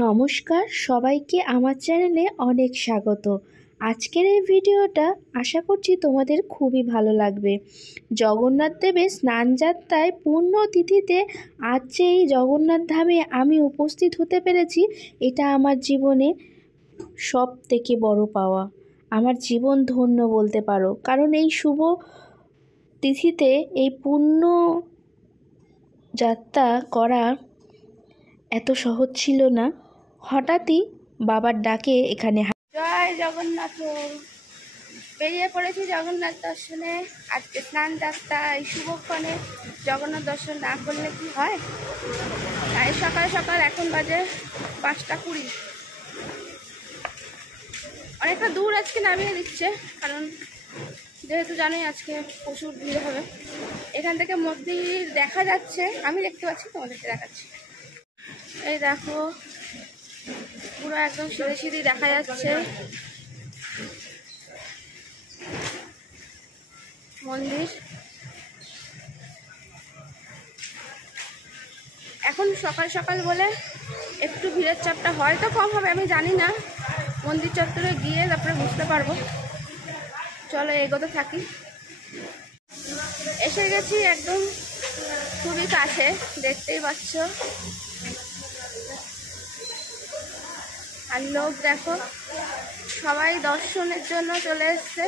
নমস্কার সবাইকে আমার চ্যানেলে অনেক স্বাগত। আজকের এই ভিডিওটা আশা করছি তোমাদের খুবই ভালো লাগবে। জগন্নাথ দেবের স্নানযাত্রায় পূর্ণ তিথিতে আজ যে এই জগন্নাথ ধামে আমি উপস্থিত হতে পেরেছি, এটা আমার জীবনে সব থেকে বড় পাওয়া। আমার জীবন ধন্য বলতে পারো, কারণ এই শুভ তিথিতে এই পুণ্য যাত্রা করা এত সহজ ছিল না। হঠাৎই বাবার ডাকে এখানে জয় জগন্নাথ। বেরিয়ে পড়েছি জগন্নাথ দর্শনে। আজকে স্নান যাত্রা, এই শুভক্ষণে জগন্নাথ দর্শন না করলে কি হয়। তাই সকাল সকাল, এখন বাজে 5টা 20, অনেকটা দূর আজকে নামিয়ে দিচ্ছে, কারণ যেহেতু জানোই আজকে প্রচুর ভিড় হবে। এখান থেকে মন্দির দেখা যাচ্ছে, আমি দেখতে পাচ্ছি, তোমাদেরকে দেখাচ্ছি। এই দেখো, পুরো একদম সিঁড়ি সিঁড়ি দেখা যাচ্ছে মন্দির। এখন সকাল সকাল বলে একটু ভিড়ের চাপটা হয়তো কম হবে, আমি জানি না। মন্দির চত্বরে গিয়ে তারপরে বুঝতে পারবো। চলো এগোতে থাকি। এসে গেছি একদম খুবই কাছে, দেখতেই পাচ্ছ। আর লোক দেখো, সবাই দর্শনের জন্য চলে এসছে।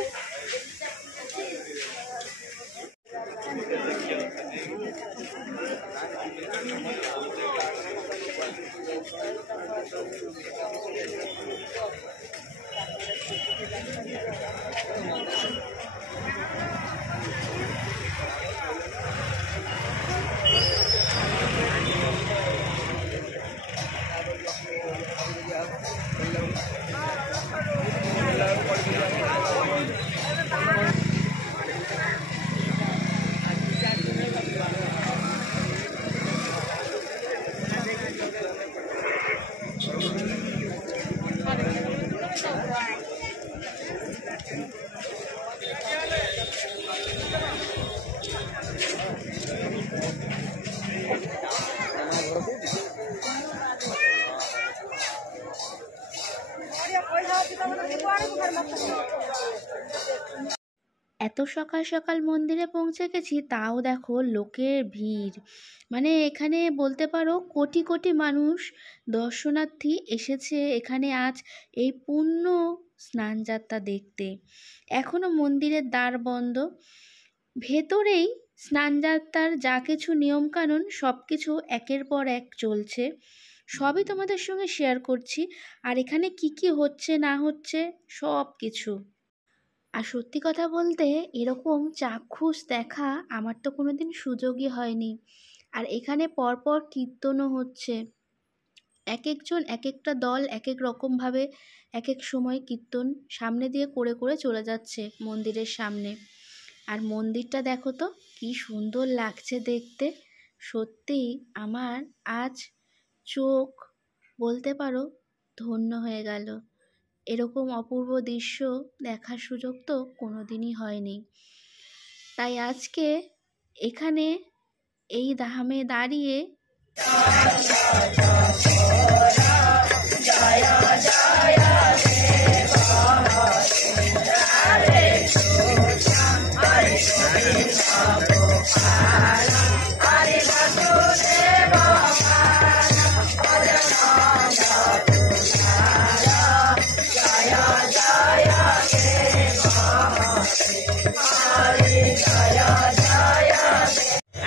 এত সকাল সকাল মন্দিরে পৌঁছে গেছি, তাও দেখো লোকের ভিড়। মানে এখানে বলতে পারো কোটি কোটি মানুষ দর্শনার্থী এসেছে এখানে আজ এই পূর্ণ স্নানযাত্রা দেখতে। এখনো মন্দিরের দ্বার বন্ধ। ভেতরেই স্নানযাত্রার যা কিছু নিয়মকানুন সব কিছু একের পর এক চলছে, সবই তোমাদের সঙ্গে শেয়ার করছি। আর এখানে কি কি হচ্ছে না হচ্ছে সব কিছু। আর সত্যি কথা বলতে, এরকম চাক্ষুষ দেখা আমার তো কোনোদিন সুযোগই হয়নি। আর এখানে পরপর কীর্তনও হচ্ছে। এক একজন এক একটা দল এক এক রকমভাবে এক এক সময় কীর্তন সামনে দিয়ে করে করে চলে যাচ্ছে মন্দিরের সামনে। আর মন্দিরটা দেখো তো কি সুন্দর লাগছে দেখতে। সত্যিই আমার আজ চোখ বলতে পারো ধন্য হয়ে গেল। এরকম অপূর্ব দৃশ্য দেখার সুযোগ তো কোনোদিনই হয়নি। তাই আজকে এখানে এই ধামে দাঁড়িয়ে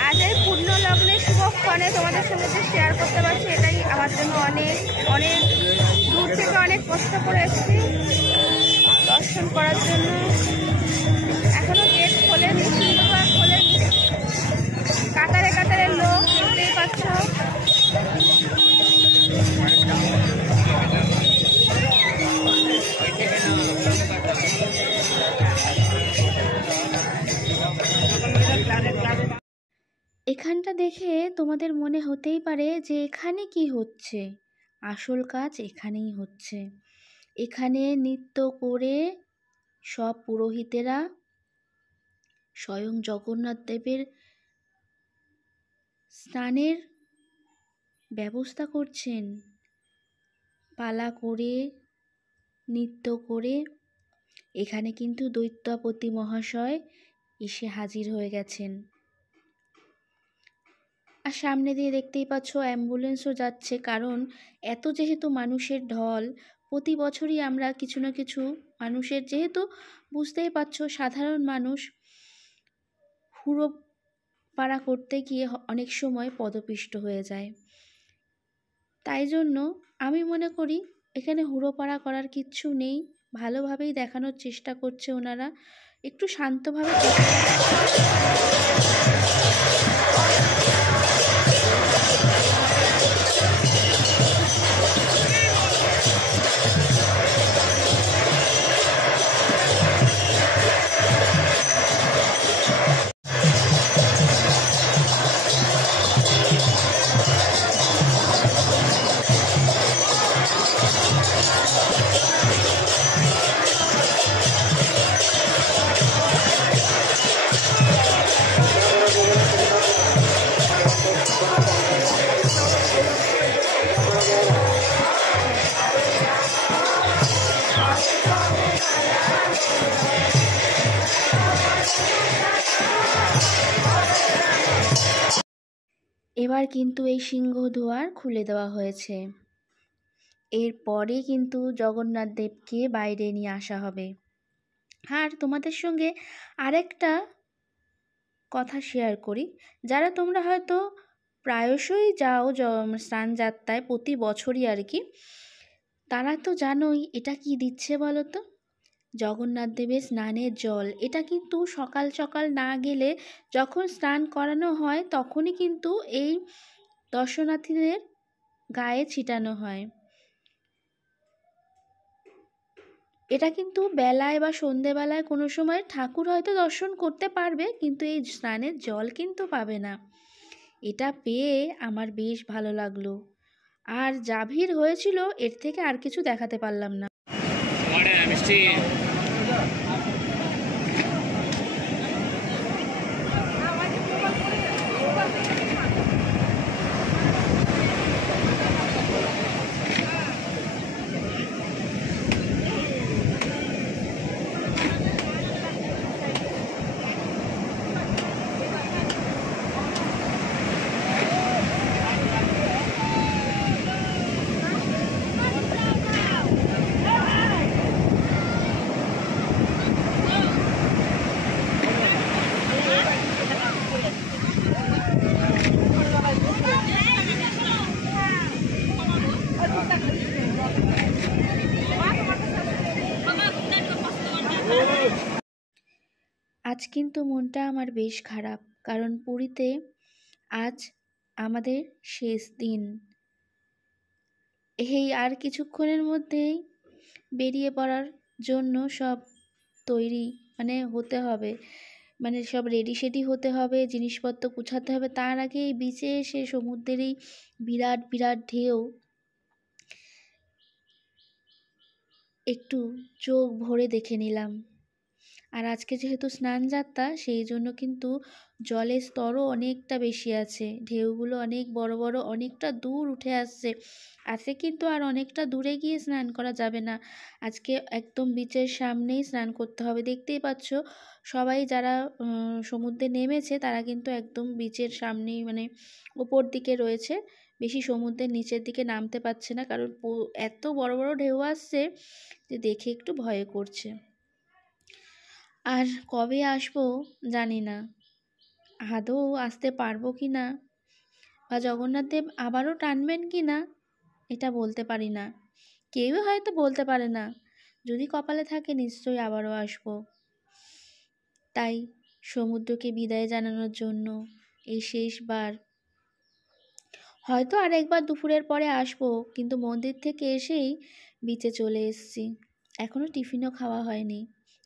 আজ এই পূর্ণ লগ্নে শুভক্ষণে তোমাদের সঙ্গে যে শেয়ার করতে পারছি, এটাই আমার জন্য অনেক অনেক দূর থেকে অনেক কষ্ট করে এসেছি দর্শন করার জন্য। এখনো গেট খোলেনি, সিংহদ্বার খোলেনি, কাতারে কাতারে লোক দেখতেই পাচ্ছ। এখানটা দেখে তোমাদের মনে হতেই পারে যে এখানে কি হচ্ছে। আসল কাজ এখানেই হচ্ছে। এখানে নৃত্য করে সব পুরোহিতেরা স্বয়ং জগন্নাথ দেবের স্নানের ব্যবস্থা করছেন। পালা করে নৃত্য করে এখানে কিন্তু দৈত্যপতি মহাশয় এসে হাজির হয়ে গেছেন। আর সামনে দিয়ে দেখতেই পাচ্ছ অ্যাম্বুলেন্সও যাচ্ছে, কারণ এত যেহেতু মানুষের ঢল, প্রতি বছরই আমরা কিছু না কিছু মানুষের, যেহেতু বুঝতেই পারছো সাধারণ মানুষ হুড়ো পাড়া করতে গিয়ে অনেক সময় পদপিষ্ট হয়ে যায়। তাই জন্য আমি মনে করি এখানে হুড়োপাড়া করার কিচ্ছু নেই, ভালোভাবেই দেখানোর চেষ্টা করছে ওনারা, একটু শান্তভাবে। এবার কিন্তু এই সিংহদুয়ার খুলে দেওয়া হয়েছে, এরপরে কিন্তু জগন্নাথ দেবকে বাইরে নিয়ে আসা হবে। আর তোমাদের সঙ্গে আরেকটা কথা শেয়ার করি, যারা তোমরা হয়তো প্রায়শই যাও স্নান যাত্রায়, প্রতি বছরই আর কি, তারা তো জানোই এটা কি দিচ্ছে বলো তো, জগন্নাথ দেবের স্নানের জল। এটা কিন্তু সকাল সকাল না গেলে, যখন স্নান করানো হয় তখনই কিন্তু এই দর্শনার্থীদের গায়ে ছিটানো হয়। এটা কিন্তু বেলায় বা সন্ধেবেলায় কোনো সময় ঠাকুর হয়তো দর্শন করতে পারবে, কিন্তু এই স্নানের জল কিন্তু পাবে না। এটা পেয়ে আমার বেশ ভালো লাগলো। আর যা ভিড় হয়েছিল এর থেকে আর কিছু দেখাতে পারলাম না। আজ কিন্তু মনটা আমার বেশ খারাপ, কারণ পুরীতে আজ আমাদের শেষ দিন। এই আর কিছুক্ষণের মধ্যেই বেরিয়ে পড়ার জন্য সব তৈরি হতে হবে, সব রেডি সেডি হতে হবে, জিনিসপত্র গুছাতে হবে। তার আগে এই বিচে এসে সমুদ্রের এই বিরাট বিরাট ঢেউ একটু চোখ ভরে দেখে নিলাম। আর আজকে যেহেতু স্নান যাত্রা, সেই জন্য কিন্তু জলের স্তরও অনেকটা বেশি আছে, ঢেউগুলো অনেক বড় বড়, অনেকটা দূর উঠে আসছে। আজকে কিন্তু আর অনেকটা দূরে গিয়ে স্নান করা যাবে না, আজকে একদম বিচের সামনেই স্নান করতে হবে। দেখতেই পাচ্ছ সবাই যারা সমুদ্রে নেমেছে তারা কিন্তু একদম বিচের সামনেই ওপর দিকে রয়েছে, বেশি সমুদ্রের নিচের দিকে নামতে পারছে না, কারণ এত বড় বড় ঢেউ আসছে যে দেখে একটু ভয় করছে। আর কবে আসবো জানি না, আদৌ আসতে পারবো কি না, বা জগন্নাথ দেব আবারও টানবেন কি না এটা বলতে পারি না, কেউই হয়তো বলতে পারে না। যদি কপালে থাকে নিশ্চয়ই আবারও আসবো। তাই সমুদ্রকে বিদায় জানানোর জন্য এই শেষবার, হয়তো আরেকবার দুপুরের পরে আসবো, কিন্তু মন্দির থেকে এসেই বিচে চলে এসেছি, এখনও টিফিনও খাওয়া হয়নি,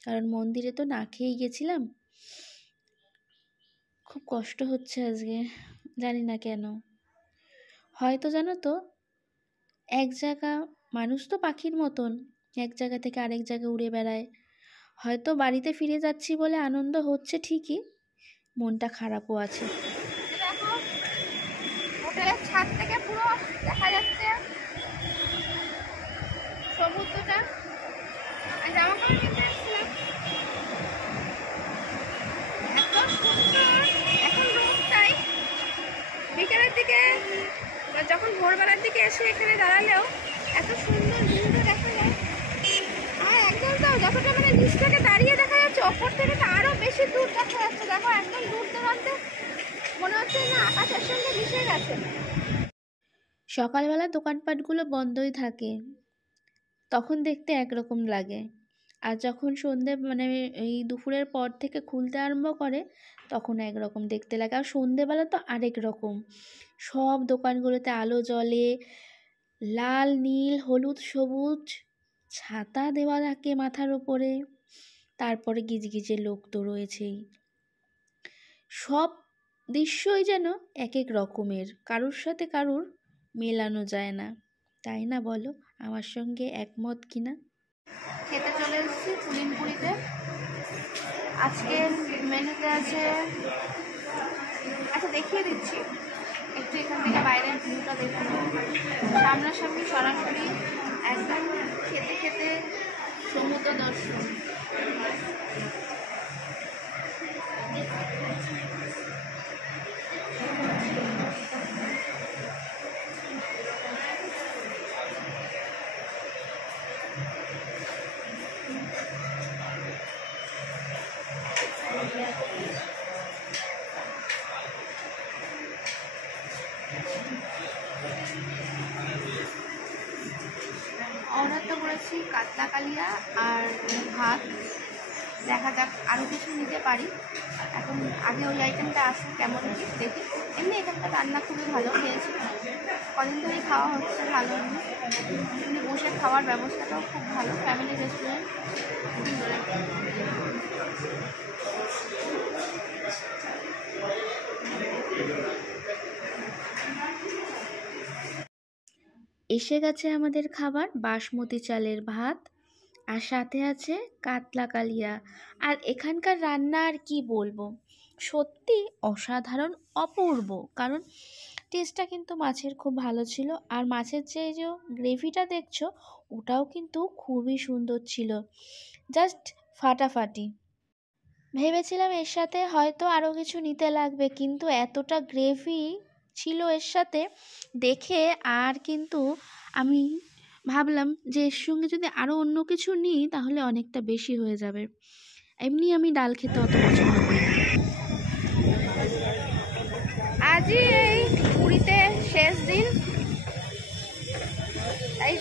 কারণ মন্দিরে তো না খেয়েই গেছিলাম। খুব কষ্ট হচ্ছে আজকে, জানি না কেন। হয়তো জানো তো, এক জায়গা, মানুষ তো পাখির মতন এক জায়গা থেকে আরেক জায়গায় উড়ে বেড়ায়, হয়তো বাড়িতে ফিরে যাচ্ছি বলে আনন্দ হচ্ছে ঠিকই, মনটা খারাপও আছে। হোটেলের ছাদ থেকে পুরো দেখা যাচ্ছে মনে হচ্ছে না আকাশের সঙ্গে মিশে গেছে। সকালবেলা দোকানপাটগুলো বন্ধই থাকে, তখন দেখতে একরকম লাগে। আর যখন সন্ধে মানে এই দুপুরের পর থেকে খুলতে আরম্ভ করে তখন একরকম দেখতে লাগে। আর সন্ধেবেলা তো আরেক রকম, সব দোকানগুলোতে আলো জ্বলে, লাল নীল হলুদ সবুজ, ছাতা দেওয়া থাকে মাথার ওপরে, তারপরে গিজগিজে লোক তো রয়েছেই। সব দৃশ্যই যেন এক এক রকমের, কারুর সাথে কারুর মেলানো যায় না, তাই না বলো? আমার সঙ্গে একমত কিনা? খেতে চলে এসেছি পুলিনপুরিতে। আজকে মেনুতে আছে, আচ্ছা দেখিয়ে দিচ্ছি একটু, এখান থেকে বাইরের ভিউটা দেখে নেব। সামনাসামনি সরাসরি একদম খেতে খেতে সমুদ্র দর্শন। অর্ডার তো করেছি কাতলা কালিয়া আর ভাত, দেখা যাক আরও কিছু নিতে পারি। এখন আগে ওই আইটেমটা আসুক, কেমন কি দেখি। এমনি এখানটা রান্না খুবই ভালো খেয়েছি, কদিন ধরেই খাওয়া হচ্ছে ভালো। এমনি বসে খাওয়ার ব্যবস্থাটাও খুব ভালো, ফ্যামিলি রেস্টুরেন্ট। এসে গেছে আমাদের খাবার, বাসমতি চালের ভাত, আর সাথে আছে কাতলা কালিয়া। আর এখানকার রান্না আর কি বলবো, সত্যি অসাধারণ, অপূর্ব। কারণ টেস্টটা কিন্তু মাছের খুব ভালো ছিল, আর মাছের যে গ্রেভিটা দেখছো ওটাও কিন্তু খুবই সুন্দর ছিল, জাস্ট ফাটাফাটি। ভেবেছিলাম এর সাথে হয়তো আরও কিছু নিতে লাগবে, কিন্তু এতটা গ্রেভি ছিল এর সাথে দেখে আর কিন্তু আমি ভাবলাম যে এর সঙ্গে যদি আরও অন্য কিছু নিই তাহলে অনেকটা বেশি হয়ে যাবে। এমনি আমি ডাল খেতে অত পছন্দ করি না। আজই এই পুরীতে শেষ দিন, তাই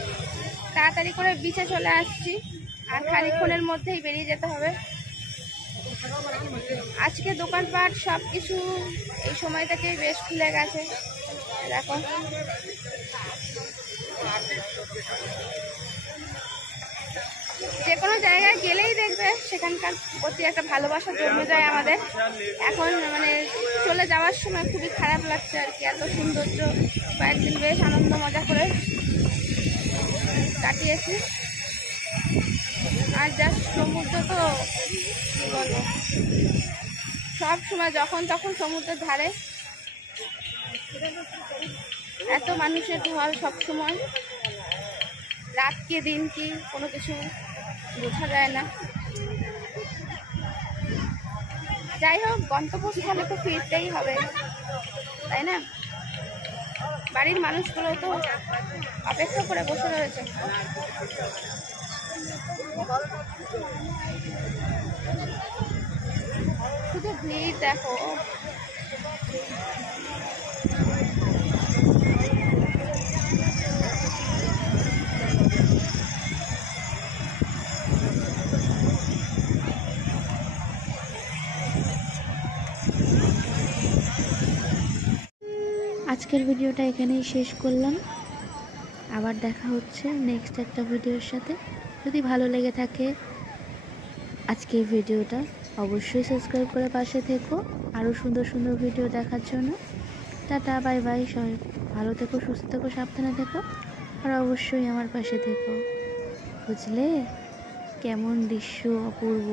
তাড়াতাড়ি করে বিচে চলে আসছি, আর খানিকক্ষণের মধ্যেই বেরিয়ে যেতে হবে। আজকে দোকানপাট সব কিছু এই সময় থেকেই বেশ খুলে গেছে। দেখো যে কোনো জায়গায় গেলেই দেখবে সেখানকার প্রতি একটা ভালোবাসা জন্মে যায় আমাদের। এখন মানে চলে যাওয়ার সময় খুবই খারাপ লাগছে আর কি, এত সৌন্দর্য কয়েকদিন বেশ আনন্দ মজা করে কাটিয়েছি। আর যা সমুদ্র তো কি বলবো, সব সময় যখন তখন সমুদ্রের ধারে এত মানুষের ঢল, সব সময়, রাত কি দিন কি কোনো কিছু বোঝা যায় না। যাই হোক, গন্তব্যস্থলে তো ফিরতেই হবে, তাই না? বাড়ির মানুষগুলো তো অপেক্ষা করে বসে রয়েছে। শুধু ভিড় দেখো। আজকের ভিডিওটা এখানেই শেষ করলাম, আবার দেখা হচ্ছে নেক্সট একটা ভিডিওর সাথে। যদি ভালো লেগে থাকে আজকের ভিডিওটা অবশ্যই সাবস্ক্রাইব করে পাশে থেকো আরও সুন্দর সুন্দর ভিডিও দেখার জন্য। টাটা, বাই বাই, সবাই ভালো থেকো, সুস্থ থেকো, সাবধানে থেকো, আর অবশ্যই আমার পাশে থেকো। বুঝলে কেমন দৃশ্য অপূর্ব।